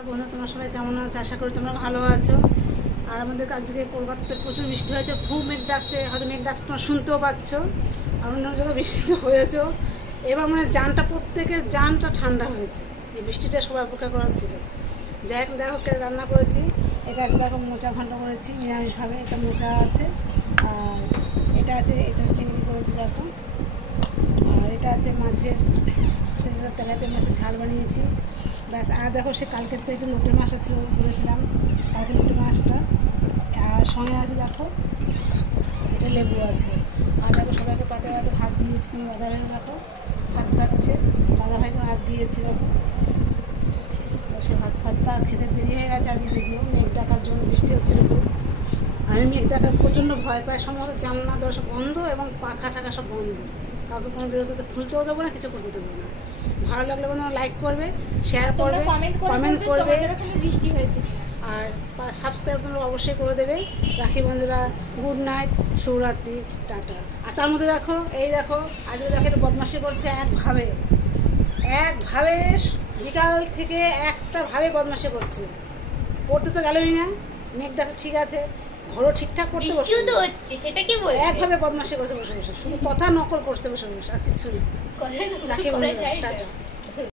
নমস্কার বন্ধু, তোমরা সবাই কেমন আছো? আশা করি তোমরা ভালো আছো। আর আমাদের আজকে কলকাতাতে প্রচুর বৃষ্টি হয়েছে, খুব মেঘ ডাকছে, হয়তো মেঘ ডাকছে তোমরা শুনতেও পাচ্ছ। আর অন্য জায়গায় বৃষ্টিটা হয়েছে। এবার মানে প্রত্যেকের জানটা ঠান্ডা হয়েছে, এই বৃষ্টিটা সবাই অপেক্ষা করার ছিল। যাই হোক, দেখো রান্না করেছি। এটা আছে দেখো, মোচা ঘন্ট করেছি নিরামিষভাবে। এটা মোচা আছে, আর এটা আছে এই চিংড়ি করেছি দেখো। আর এটা আছে মাছের, সেটা তেলাপিয়া মাছের ঝাল বানিয়েছি ব্যাস। আর দেখো, সে কালকের তো একটু লোটে মাছ আছে বলেছিলাম, কালকে লোটে মাছটা। আর সঙ্গে আছে দেখো, এটা লেবু আছে। আর দেখো, সবাইকে পাতে পাতে ভাত দিয়েছি। দাদাভাইকে দেখো ভাত খাচ্ছে, দাদাভাইকে ভাত দিয়েছি দেখো, সে ভাত খাচ্ছে। তার খেতে দেরি হয়ে গেছে আজকে, যদিও মেঘ ডাকার জন্য বৃষ্টি হচ্ছিল খুব। আমি মেঘ ডাকার প্রচণ্ড ভয় পাই, সমস্ত জানলা দরজা সব বন্ধ এবং পাখা টাকা সব বন্ধ। কাউকে কোনো বিরতিতে খুলতেও দেবো না, কিছু করতে দেবো না। ভালো লাগলে বন্ধুরা লাইক করবে, শেয়ার করবে, কমেন্ট করবে, বৃষ্টি হয়েছে। আর সাবস্ক্রাইব তোমরা অবশ্যই করে দেবে। রাখি বন্ধুরা, গুড নাইট, শুভরাত্রি, টাটা। আর তার মধ্যে দেখো, এই দেখো আজকে দেখো এটা বদমাশি করছে একভাবে বিকাল থেকে একটা ভাবে বদমাশি করছে। পড়তে তো গেলই না, মেঘ ডাকছে ঠিক আছে, ঘরও ঠিকঠাক করতে বসে সেটা কি বলবো, একভাবে বদমাশি করছে বসে বসে, শুধু কথা নকল করছে বসে বসে, আর কিচ্ছু নেই। রাখি বন্ধুরা, টাটা।